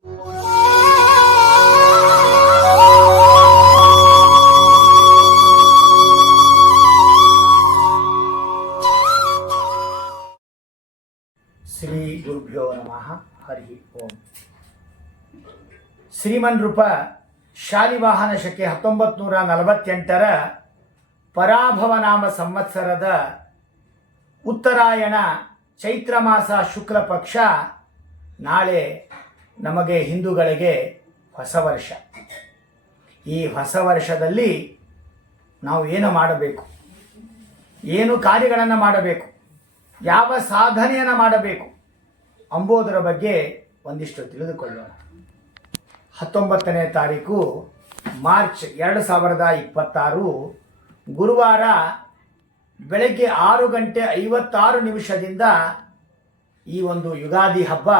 ಶ್ರೀ ಗುರುಭ್ಯೋ ನಮಃ. ಹರಿ ಓಂ. ಶ್ರೀಮನ್ರೂಪ ಶಾಲಿವಾಹನ ಶಕೆ 1948 ಪರಾಭವನಾಮ ಸಂವತ್ಸರದ ಉತ್ತರಾಯಣ ಚೈತ್ರ ಮಾಸ ಶುಕ್ಲ ಪಕ್ಷ. ನಾಳೆ ನಮಗೆ ಹಿಂದೂಗಳಿಗೆ ಹೊಸ ವರ್ಷ. ಈ ಹೊಸ ವರ್ಷದಲ್ಲಿ ನಾವು ಏನು ಮಾಡಬೇಕು, ಏನು ಕಾರ್ಯಗಳನ್ನು ಮಾಡಬೇಕು, ಯಾವ ಸಾಧನೆಯನ್ನು ಮಾಡಬೇಕು ಎಂಬುದರ ಬಗ್ಗೆ ಒಂದಿಷ್ಟು ತಿಳಿದುಕೊಳ್ಳೋಣ. 19ನೇ ತಾರೀಕು ಮಾರ್ಚ್ 2026 ಗುರುವಾರ ಬೆಳಗ್ಗೆ 6:56 ಈ ಒಂದು ಯುಗಾದಿ ಹಬ್ಬ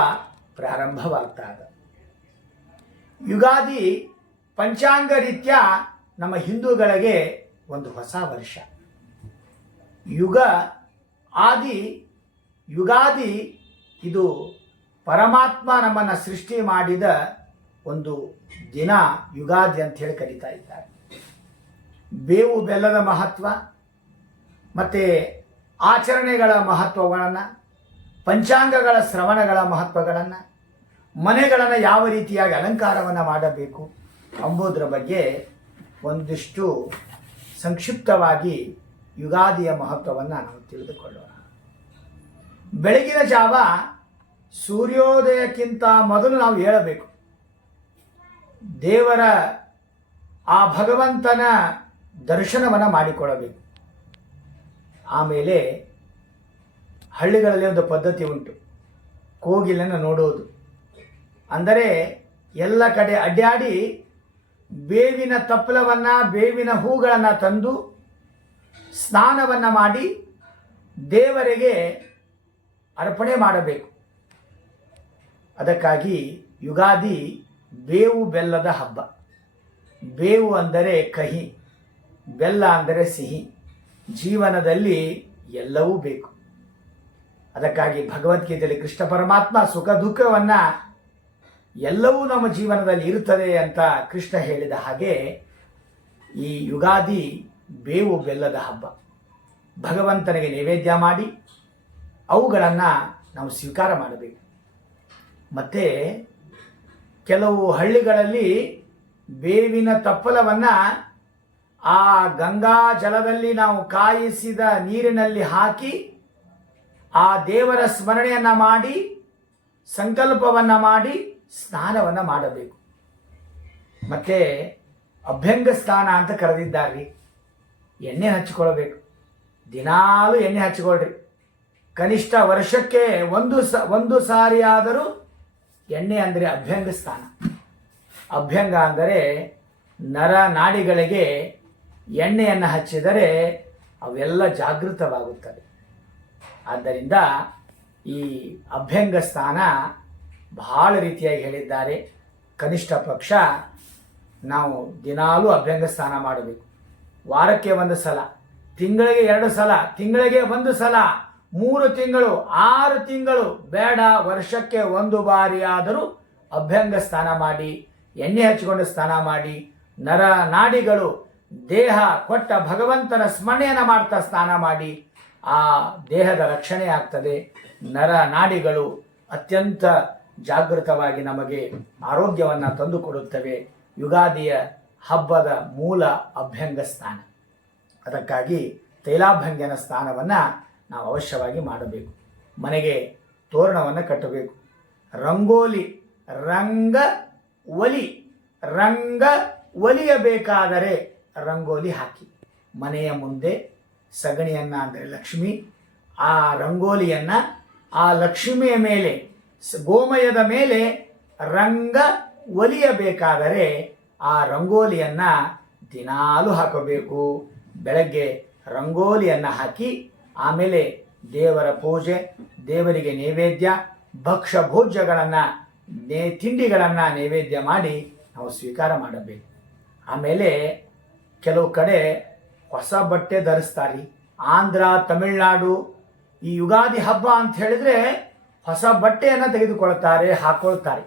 ಪ್ರಾರಂಭವಾಗ್ತಾ ಇದೆ. ಯುಗಾದಿ ಪಂಚಾಂಗ ರೀತ್ಯ ನಮ್ಮ ಹಿಂದೂಗಳಿಗೆ ಒಂದು ಹೊಸ ವರ್ಷ. ಯುಗಾದಿ ಇದು ಪರಮಾತ್ಮ ನಮ್ಮನ್ನು ಸೃಷ್ಟಿ ಮಾಡಿದ ಒಂದು ದಿನ. ಯುಗಾದಿ ಅಂತ ಹೇಳಿ ಕರೀತಾ ಇದ್ದಾರೆ. ಬೇವು ಬೆಲ್ಲದ ಮಹತ್ವ ಮತ್ತು ಆಚರಣೆಗಳ ಮಹತ್ವಗಳನ್ನು, ಪಂಚಾಂಗಗಳ ಶ್ರವಣಗಳ ಮಹತ್ವಗಳನ್ನು, ಮನೆಗಳನ್ನು ಯಾವ ರೀತಿಯಾಗಿ ಅಲಂಕಾರವನ್ನು ಮಾಡಬೇಕು ಎಂಬುದರ ಬಗ್ಗೆ ಒಂದಿಷ್ಟು ಸಂಕ್ಷಿಪ್ತವಾಗಿ ಯುಗಾದಿಯ ಮಹತ್ವವನ್ನು ನಾವು ತಿಳಿದುಕೊಳ್ಳೋಣ. ಬೆಳಗಿನ ಜಾವ ಸೂರ್ಯೋದಯಕ್ಕಿಂತ ಮೊದಲು ನಾವು ಹೇಳಬೇಕು. ದೇವರ ಆ ಭಗವಂತನ ದರ್ಶನವನ್ನು ಮಾಡಿಕೊಳ್ಳಬೇಕು. ಆಮೇಲೆ ಹಳ್ಳಿಗಳಲ್ಲಿ ಒಂದು ಪದ್ಧತಿ ಉಂಟು, ಕೋಗಿಲನ್ನು ನೋಡೋದು. ಅಂದರೆ ಎಲ್ಲ ಕಡೆ ಅಡ್ಡಾಡಿ ಬೇವಿನ ತಪ್ಪಲವನ್ನು, ಬೇವಿನ ಹೂಗಳನ್ನು ತಂದು ಸ್ನಾನವನ್ನು ಮಾಡಿ ದೇವರಿಗೆ ಅರ್ಪಣೆ ಮಾಡಬೇಕು. ಅದಕ್ಕಾಗಿ ಯುಗಾದಿ ಬೇವು ಬೆಲ್ಲದ ಹಬ್ಬ. ಬೇವು ಅಂದರೆ ಕಹಿ, ಬೆಲ್ಲ ಅಂದರೆ ಸಿಹಿ. ಜೀವನದಲ್ಲಿ ಎಲ್ಲವೂ ಬೇಕು. ಅದಕ್ಕಾಗಿ ಭಗವದ್ಗೀತೆಯಲ್ಲಿ ಕೃಷ್ಣ ಪರಮಾತ್ಮ ಸುಖ ದುಃಖವನ್ನು ಎಲ್ಲವೂ ನಮ್ಮ ಜೀವನದಲ್ಲಿ ಇರುತ್ತದೆ ಅಂತ ಕೃಷ್ಣ ಹೇಳಿದ ಹಾಗೆ ಈ ಯುಗಾದಿ ಬೇವು ಬೆಲ್ಲದ ಹಬ್ಬ. ಭಗವಂತನಿಗೆ ನೈವೇದ್ಯ ಮಾಡಿ ಅವುಗಳನ್ನು ನಾವು ಸ್ವೀಕಾರ ಮಾಡಬೇಕು. ಮತ್ತು ಕೆಲವು ಹಳ್ಳಿಗಳಲ್ಲಿ ಬೇವಿನ ತಪ್ಪಲವನ್ನು ಆ ಗಂಗಾ ಜಲದಲ್ಲಿ ನಾವು ಕಾಯಿಸಿದ ನೀರಿನಲ್ಲಿ ಹಾಕಿ ಆ ದೇವರ ಸ್ಮರಣೆಯನ್ನು ಮಾಡಿ ಸಂಕಲ್ಪವನ್ನು ಮಾಡಿ ಸ್ನಾನವನ್ನು ಮಾಡಬೇಕು. ಮತ್ತು ಅಭ್ಯಂಗ ಸ್ನಾನ ಅಂತ ಕರೆದಿದ್ದಾರೆ. ಎಣ್ಣೆ ಹಚ್ಚಿಕೊಳ್ಬೇಕು. ದಿನಾಲೂ ಎಣ್ಣೆ ಹಚ್ಚಿಕೊಳ್ರಿ. ಕನಿಷ್ಠ ವರ್ಷಕ್ಕೆ ಒಂದು ಸಾರಿ ಆದರೂ ಎಣ್ಣೆ ಅಂದರೆ ಅಭ್ಯಂಗ ಸ್ನಾನ. ಅಭ್ಯಂಗ ಅಂದರೆ ನರ ನಾಡಿಗಳಿಗೆ ಎಣ್ಣೆಯನ್ನು ಹಚ್ಚಿದರೆ ಅವೆಲ್ಲ ಜಾಗೃತವಾಗುತ್ತವೆ. ಆದ್ದರಿಂದ ಈ ಅಭ್ಯಂಗ ಸ್ನಾನ ಬಹಳ ರೀತಿಯಾಗಿ ಹೇಳಿದ್ದಾರೆ. ಕನಿಷ್ಠ ಪಕ್ಷ ನಾವು ದಿನಾಲೂ ಅಭ್ಯಂಗ ಸ್ನಾನ ಮಾಡಬೇಕು. ವಾರಕ್ಕೆ 1 ಸಲ, ತಿಂಗಳಿಗೆ 2 ಸಲ, ತಿಂಗಳಿಗೆ 1 ಸಲ, 3 ತಿಂಗಳು, 6 ತಿಂಗಳು ಬೇಡ, ವರ್ಷಕ್ಕೆ 1 ಬಾರಿ ಆದರೂ ಅಭ್ಯಂಗ ಸ್ನಾನ ಮಾಡಿ, ಎಣ್ಣೆ ಹಚ್ಚಿಕೊಂಡು ಸ್ನಾನ ಮಾಡಿ, ನರ ನಾಡಿಗಳು ದೇಹ ಕೊಟ್ಟ ಭಗವಂತನ ಸ್ಮರಣೆಯನ್ನು ಮಾಡ್ತಾ ಸ್ನಾನ ಮಾಡಿ ಆ ದೇಹದ ರಕ್ಷಣೆ ಆಗ್ತದೆ. ನರ ನಾಡಿಗಳು ಅತ್ಯಂತ ಜಾಗೃತವಾಗಿ ನಮಗೆ ಆರೋಗ್ಯವನ್ನು ತಂದುಕೊಡುತ್ತವೆ. ಯುಗಾದಿಯ ಹಬ್ಬದ ಮೂಲ ಅಭ್ಯಂಗ ಸ್ನಾನ. ಅದಕ್ಕಾಗಿ ತೈಲಾಭ್ಯಂಗನ ಸ್ನಾನವನ್ನು ನಾವು ಅವಶ್ಯವಾಗಿ ಮಾಡಬೇಕು. ಮನೆಗೆ ತೋರಣವನ್ನು ಕಟ್ಟಬೇಕು. ರಂಗೋಲಿ, ರಂಗ ಒಲಿಯಬೇಕಾದರೆ ರಂಗೋಲಿ ಹಾಕಿ ಮನೆಯ ಮುಂದೆ ಸಗಣಿಯನ್ನು ಅಂದರೆ ಲಕ್ಷ್ಮಿ, ಆ ರಂಗೋಲಿಯನ್ನು ಆ ಲಕ್ಷ್ಮಿಯ ಮೇಲೆ, ಗೋಮಯದ ಮೇಲೆ ರಂಗ ಒಲಿಯಬೇಕಾದರೆ ಆ ರಂಗೋಲಿಯನ್ನು ದಿನಾಲೂ ಹಾಕಬೇಕು. ಬೆಳಗ್ಗೆ ರಂಗೋಲಿಯನ್ನು ಹಾಕಿ ಆಮೇಲೆ ದೇವರ ಪೂಜೆ, ದೇವರಿಗೆ ನೈವೇದ್ಯ, ಭಕ್ಷ್ಯ ಭೋಜ್ಯಗಳನ್ನು, ತಿಂಡಿಗಳನ್ನು ನೈವೇದ್ಯ ಮಾಡಿ ನಾವು ಸ್ವೀಕಾರ ಮಾಡಬೇಕು. ಆಮೇಲೆ ಕೆಲವು ಕಡೆ ಹೊಸ ಬಟ್ಟೆ ಧರಿಸ್ತಾರೆ. ಆಂಧ್ರ, ತಮಿಳುನಾಡು ಈ ಯುಗಾದಿ ಹಬ್ಬ ಅಂತ ಹೇಳಿದ್ರೆ ಹೊಸ ಬಟ್ಟೆಯನ್ನು ತೆಗೆದುಕೊಳ್ತಾರೆ, ಹಾಕೊಳ್ತಾರೆ.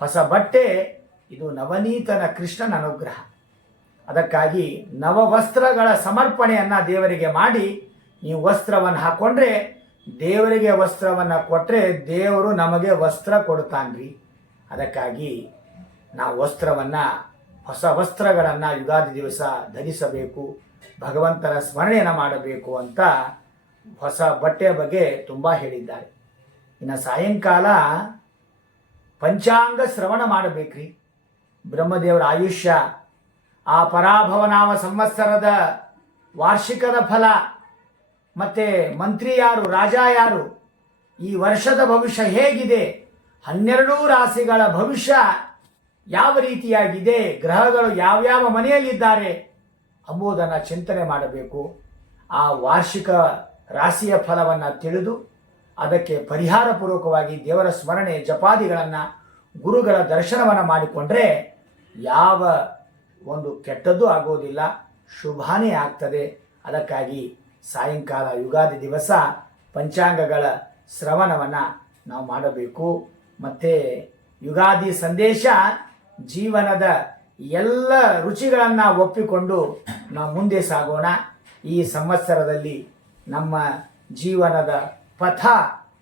ಹೊಸ ಬಟ್ಟೆ ಇದು ನವನೀತನ ಕೃಷ್ಣನ ಅನುಗ್ರಹ. ಅದಕ್ಕಾಗಿ ನವವಸ್ತ್ರಗಳ ಸಮರ್ಪಣೆಯನ್ನು ದೇವರಿಗೆ ಮಾಡಿ ನೀವು ವಸ್ತ್ರವನ್ನು ಹಾಕ್ಕೊಂಡ್ರೆ, ದೇವರಿಗೆ ವಸ್ತ್ರವನ್ನು ಕೊಟ್ಟರೆ ದೇವರು ನಮಗೆ ವಸ್ತ್ರ ಕೊಡ್ತಾನ್ರಿ. ಅದಕ್ಕಾಗಿ ನಾವು ವಸ್ತ್ರವನ್ನು, ಹೊಸ ವಸ್ತ್ರಗಳನ್ನು ಯುಗಾದಿ ದಿವಸ ಧರಿಸಬೇಕು, ಭಗವಂತನ ಸ್ಮರಣೆಯನ್ನು ಮಾಡಬೇಕು ಅಂತ ಹೊಸ ಬಟ್ಟೆಯ ಬಗ್ಗೆ ತುಂಬ ಹೇಳಿದ್ದಾರೆ. ಇನ್ನು ಸಾಯಂಕಾಲ ಪಂಚಾಂಗ ಶ್ರವಣ ಮಾಡಬೇಕ್ರಿ. ಬ್ರಹ್ಮದೇವರ ಆಯುಷ್ಯ, ಆ ಪರಾಭವನಾಮ ಸಂವತ್ಸರದ ವಾರ್ಷಿಕದ ಫಲ, ಮತ್ತು ಮಂತ್ರಿ ಯಾರು, ರಾಜ ಯಾರು, ಈ ವರ್ಷದ ಭವಿಷ್ಯ ಹೇಗಿದೆ, 12 ರಾಶಿಗಳ ಭವಿಷ್ಯ ಯಾವ ರೀತಿಯಾಗಿದೆ, ಗ್ರಹಗಳು ಯಾವ್ಯಾವ ಮನೆಯಲ್ಲಿದ್ದಾರೆ ಎಂಬುದನ್ನು ಚಿಂತನೆ ಮಾಡಬೇಕು. ಆ ವಾರ್ಷಿಕ ರಾಶಿಯ ಫಲವನ್ನು ತಿಳಿದು ಅದಕ್ಕೆ ಪರಿಹಾರ ಪೂರ್ವಕವಾಗಿ ದೇವರ ಸ್ಮರಣೆ ಜಪಾದಿಗಳನ್ನು, ಗುರುಗಳ ದರ್ಶನವನ್ನು ಮಾಡಿಕೊಂಡ್ರೆ ಯಾವ ಒಂದು ಕೆಟ್ಟದ್ದು ಆಗೋದಿಲ್ಲ, ಶುಭಾನೇ ಆಗ್ತದೆ. ಅದಕ್ಕಾಗಿ ಸಾಯಂಕಾಲ ಯುಗಾದಿ ದಿವಸ ಪಂಚಾಂಗಗಳ ಶ್ರವಣವನ್ನು ನಾವು ಮಾಡಬೇಕು. ಮತ್ತು ಯುಗಾದಿ ಸಂದೇಶ ಜೀವನದ ಎಲ್ಲ ರುಚಿಗಳನ್ನು ಒಪ್ಪಿಕೊಂಡು ನಾವು ಮುಂದೆ ಸಾಗೋಣ. ಈ ಸಂವತ್ಸರದಲ್ಲಿ ನಮ್ಮ ಜೀವನದ ಪಥ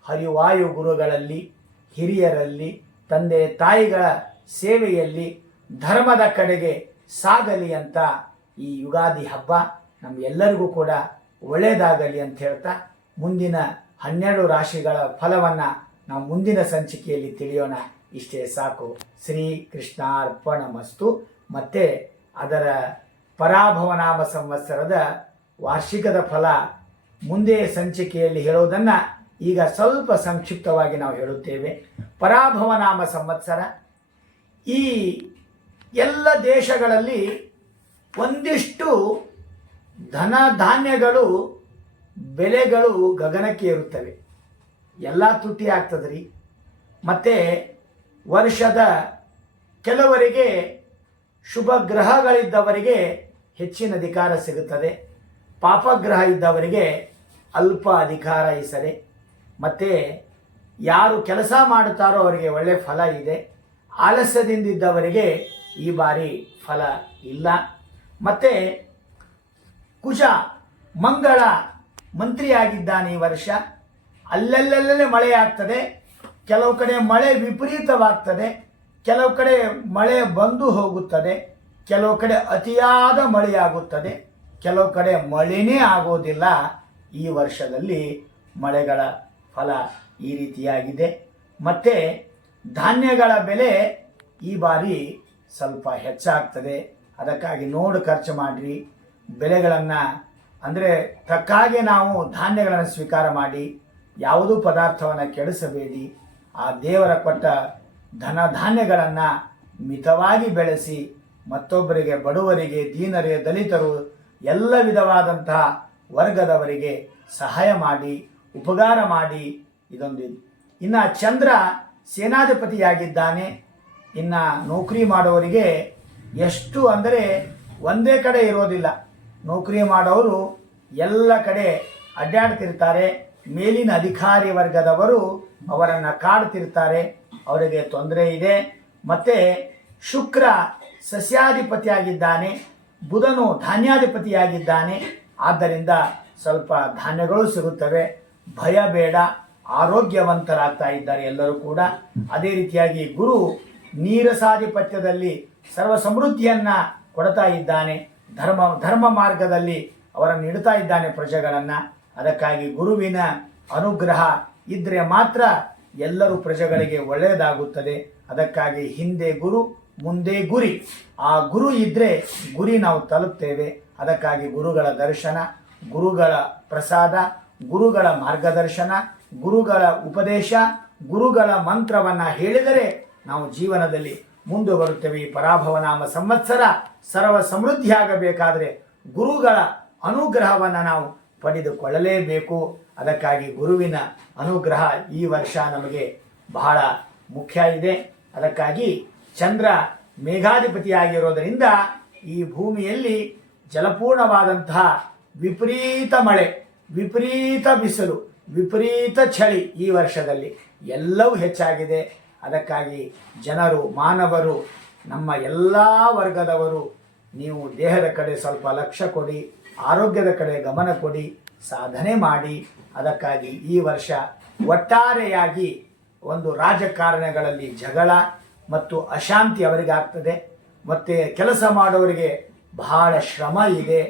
ಹರಿವಾಯು ಗುರುಗಳಲ್ಲಿ, ಹಿರಿಯರಲ್ಲಿ, ತಂದೆ ತಾಯಿಗಳ ಸೇವೆಯಲ್ಲಿ, ಧರ್ಮದ ಕಡೆಗೆ ಸಾಗಲಿ ಅಂತ ಈ ಯುಗಾದಿ ಹಬ್ಬ ನಮ್ಮೆಲ್ಲರಿಗೂ ಕೂಡ ಒಳ್ಳೆಯದಾಗಲಿ ಅಂತ ಹೇಳ್ತಾ, ಮುಂದಿನ 12 ರಾಶಿಗಳ ಫಲವನ್ನು ನಾವು ಮುಂದಿನ ಸಂಚಿಕೆಯಲ್ಲಿ ತಿಳಿಯೋಣ. ಇಷ್ಟೇ ಸಾಕು. ಶ್ರೀ ಕೃಷ್ಣಾರ್ಪಣಮಸ್ತು. ಮತ್ತು ಅದರ ಪರಾಭವನಾಮ ಸಂವತ್ಸರದ ವಾರ್ಷಿಕದ ಫಲ ಮುಂದೆ ಸಂಚಿಕೆಯಲ್ಲಿ ಹೇಳೋದನ್ನು ಈಗ ಸ್ವಲ್ಪ ಸಂಕ್ಷಿಪ್ತವಾಗಿ ನಾವು ಹೇಳುತ್ತೇವೆ. ಪರಾಭವನಾಮ ಸಂವತ್ಸರ ಈ ಎಲ್ಲ ದೇಶಗಳಲ್ಲಿ ಒಂದಿಷ್ಟು ಧನ ಧಾನ್ಯಗಳು ಬೆಲೆಗಳು ಗಗನಕ್ಕೆ ಏರುತ್ತವೆ, ಎಲ್ಲ ತುಟ್ಟಿ ಆಗ್ತದ್ರಿ. ಮತ್ತು ವರ್ಷದ ಕೆಲವರಿಗೆ ಶುಭ ಗ್ರಹಗಳಿದ್ದವರಿಗೆ ಹೆಚ್ಚಿನ ಅಧಿಕಾರ ಸಿಗುತ್ತದೆ, ಪಾಪಗ್ರಹ ಇದ್ದವರಿಗೆ ಅಲ್ಪ ಅಧಿಕಾರ ಈ ಸರಿ. ಮತ್ತು ಯಾರು ಕೆಲಸ ಮಾಡುತ್ತಾರೋ ಅವರಿಗೆ ಒಳ್ಳೆಯ ಫಲ ಇದೆ, ಆಲಸ್ಯದಿಂದಿದ್ದವರಿಗೆ ಈ ಬಾರಿ ಫಲ ಇಲ್ಲ. ಮತ್ತು ಕುಜ ಮಂಗಳ ಮಂತ್ರಿಯಾಗಿದ್ದಾನೆ ಈ ವರ್ಷ. ಅಲ್ಲಲ್ಲೇ ಮಳೆ ಆಗ್ತದೆ, ಕೆಲವು ಕಡೆ ಮಳೆ ವಿಪರೀತವಾಗ್ತದೆ, ಕೆಲವು ಕಡೆ ಮಳೆ ಬಂದು ಹೋಗುತ್ತದೆ, ಕೆಲವು ಕಡೆ ಅತಿಯಾದ ಮಳೆಯಾಗುತ್ತದೆ, ಕೆಲವು ಕಡೆ ಮಳೆನೇ ಆಗೋದಿಲ್ಲ. ಈ ವರ್ಷದಲ್ಲಿ ಮಳೆಗಳ ಫಲ ಈ ರೀತಿಯಾಗಿದೆ. ಮತ್ತು ಧಾನ್ಯಗಳ ಬೆಲೆ ಈ ಬಾರಿ ಸ್ವಲ್ಪ ಹೆಚ್ಚಾಗ್ತದೆ. ಅದಕ್ಕಾಗಿ ನೋಡಿ ಖರ್ಚು ಮಾಡಿರಿ. ಬೆಲೆಗಳನ್ನು ಅಂದರೆ ತಕ್ಕಾಗೆ ನಾವು ಧಾನ್ಯಗಳನ್ನು ಸ್ವೀಕಾರ ಮಾಡಿ, ಯಾವುದೂ ಪದಾರ್ಥವನ್ನು ಕೆಡಿಸಬೇಡಿ. ಆ ದೇವರ ಕೊಟ್ಟ ಧನ ಧಾನ್ಯಗಳನ್ನು ಮಿತವಾಗಿ ಬೆಳೆಸಿ ಮತ್ತೊಬ್ಬರಿಗೆ, ಬಡವರಿಗೆ, ದೀನರಿಗೆ, ದಲಿತರು, ಎಲ್ಲ ವಿಧವಾದಂತಹ ವರ್ಗದವರಿಗೆ ಸಹಾಯ ಮಾಡಿ, ಉಪಕಾರ ಮಾಡಿ. ಇದೊಂದು. ಇನ್ನು ಚಂದ್ರ ಸೇನಾಧಿಪತಿಯಾಗಿದ್ದಾನೆ. ಇನ್ನು ನೌಕರಿ ಮಾಡುವವರಿಗೆ ಎಷ್ಟು ಅಂದರೆ ಒಂದೇ ಕಡೆ ಇರೋದಿಲ್ಲ. ನೌಕರಿ ಮಾಡೋರು ಎಲ್ಲ ಕಡೆ ಅಡ್ಡಾಡ್ತಿರ್ತಾರೆ. ಮೇಲಿನ ಅಧಿಕಾರಿ ವರ್ಗದವರು ಅವರನ್ನು ಕಾಡ್ತಿರ್ತಾರೆ, ಅವರಿಗೆ ತೊಂದರೆ ಇದೆ. ಮತ್ತು ಶುಕ್ರ ಸಸ್ಯಾಧಿಪತಿಯಾಗಿದ್ದಾನೆ, ಬುಧನು ಧಾನ್ಯಾಧಿಪತಿಯಾಗಿದ್ದಾನೆ. ಆದ್ದರಿಂದ ಸ್ವಲ್ಪ ಧಾನ್ಯಗಳು ಸಿಗುತ್ತವೆ, ಭಯ ಬೇಡ, ಆರೋಗ್ಯವಂತರಾಗ್ತಾ ಇದ್ದಾರೆ ಎಲ್ಲರೂ ಕೂಡ. ಅದೇ ರೀತಿಯಾಗಿ ಗುರು ನೀರಸಾಧಿಪತ್ಯದಲ್ಲಿ ಸರ್ವ ಸಮೃದ್ಧಿಯನ್ನು ಕೊಡ್ತಾ ಇದ್ದಾನೆ, ಧರ್ಮ ಮಾರ್ಗದಲ್ಲಿ ಅವರನ್ನು ಇಡ್ತಾ ಇದ್ದಾನೆ ಪ್ರಜೆಗಳನ್ನು. ಅದಕ್ಕಾಗಿ ಗುರುವಿನ ಅನುಗ್ರಹ ಇದ್ದರೆ ಮಾತ್ರ ಎಲ್ಲರೂ ಪ್ರಜೆಗಳಿಗೆ ಒಳ್ಳೆಯದಾಗುತ್ತದೆ. ಅದಕ್ಕಾಗಿ ಹಿಂದೆ ಗುರು ಮುಂದೆ ಗುರಿ, ಆ ಗುರು ಇದ್ದರೆ ಗುರಿ ನಾವು ತಲುಪ್ತೇವೆ. ಅದಕ್ಕಾಗಿ ಗುರುಗಳ ದರ್ಶನ, ಗುರುಗಳ ಪ್ರಸಾದ, ಗುರುಗಳ ಮಾರ್ಗದರ್ಶನ, ಗುರುಗಳ ಉಪದೇಶ, ಗುರುಗಳ ಮಂತ್ರವನ್ನು ಹೇಳಿದರೆ ನಾವು ಜೀವನದಲ್ಲಿ ಮುಂದೆ ಬರುತ್ತೇವೆ. ಈ ಪರಾಭವನಾಮ ಸಂವತ್ಸರ ಸರ್ವ ಸಮೃದ್ಧಿಯಾಗಬೇಕಾದರೆ ಗುರುಗಳ ಅನುಗ್ರಹವನ್ನು ನಾವು ಪಡೆದುಕೊಳ್ಳಲೇಬೇಕು. ಅದಕ್ಕಾಗಿ ಗುರುವಿನ ಅನುಗ್ರಹ ಈ ವರ್ಷ ನಮಗೆ ಬಹಳ ಮುಖ್ಯ ಇದೆ. ಅದಕ್ಕಾಗಿ ಚಂದ್ರ ಮೇಘಾಧಿಪತಿಯಾಗಿರೋದರಿಂದ ಈ ಭೂಮಿಯಲ್ಲಿ ಜಲಪೂರ್ಣವಾದಂತಹ ವಿಪರೀತ ಮಳೆ, ವಿಪರೀತ ಬಿಸಿಲು, ವಿಪರೀತ ಚಳಿ ಈ ವರ್ಷದಲ್ಲಿ ಎಲ್ಲವೂ ಹೆಚ್ಚಾಗಿದೆ. ಅದಕ್ಕಾಗಿ ಜನರು, ಮಾನವರು, ನಮ್ಮ ಎಲ್ಲ ವರ್ಗದವರು ನೀವು ದೇಹದ ಕಡೆ ಸ್ವಲ್ಪ ಲಕ್ಷ್ಯ ಕೊಡಿ, ಆರೋಗ್ಯದ ಕಡೆ ಗಮನ ಕೊಡಿ, ಸಾಧನೆ ಮಾಡಿ. ಅದಕ್ಕಾಗಿ ಈ ವರ್ಷ ಒಟ್ಟಾರೆಯಾಗಿ ಒಂದು ರಾಜಕಾರಣಗಳಲ್ಲಿ ಜಗಳ ಮತ್ತು ಅಶಾಂತಿ ಅವರಿಗಾಗ್ತದೆ. ಮತ್ತು ಕೆಲಸ ಮಾಡೋರಿಗೆ ಬಹಳ ಶ್ರಮ ಇದೆ,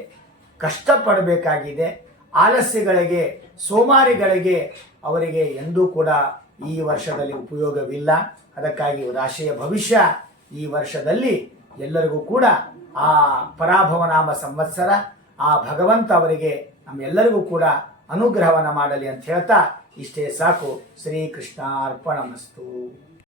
ಕಷ್ಟಪಡಬೇಕಾಗಿದೆ. ಆಲಸ್ಯಗಳಿಗೆ, ಸೋಮಾರಿಗಳಿಗೆ ಅವರಿಗೆ ಎಂದೂ ಕೂಡ ಈ ವರ್ಷದಲ್ಲಿ ಉಪಯೋಗವಿಲ್ಲ. ಅದಕ್ಕಾಗಿ ರಾಶಿಯ ಭವಿಷ್ಯ ಈ ವರ್ಷದಲ್ಲಿ ಎಲ್ಲರಿಗೂ ಕೂಡ ಆ ಪರಾಭವನಾಮ ಸಂವತ್ಸರ, ಆ ಭಗವಂತ ಅವರಿಗೆ ನಮ್ಮೆಲ್ಲರಿಗೂ ಕೂಡ ಅನುಗ್ರಹವನ್ನು ಮಾಡಲಿ ಅಂತ ಹೇಳ್ತಾ ಇಷ್ಟೇ ಸಾಕು. ಶ್ರೀಕೃಷ್ಣ ಅರ್ಪಣಮಸ್ತು.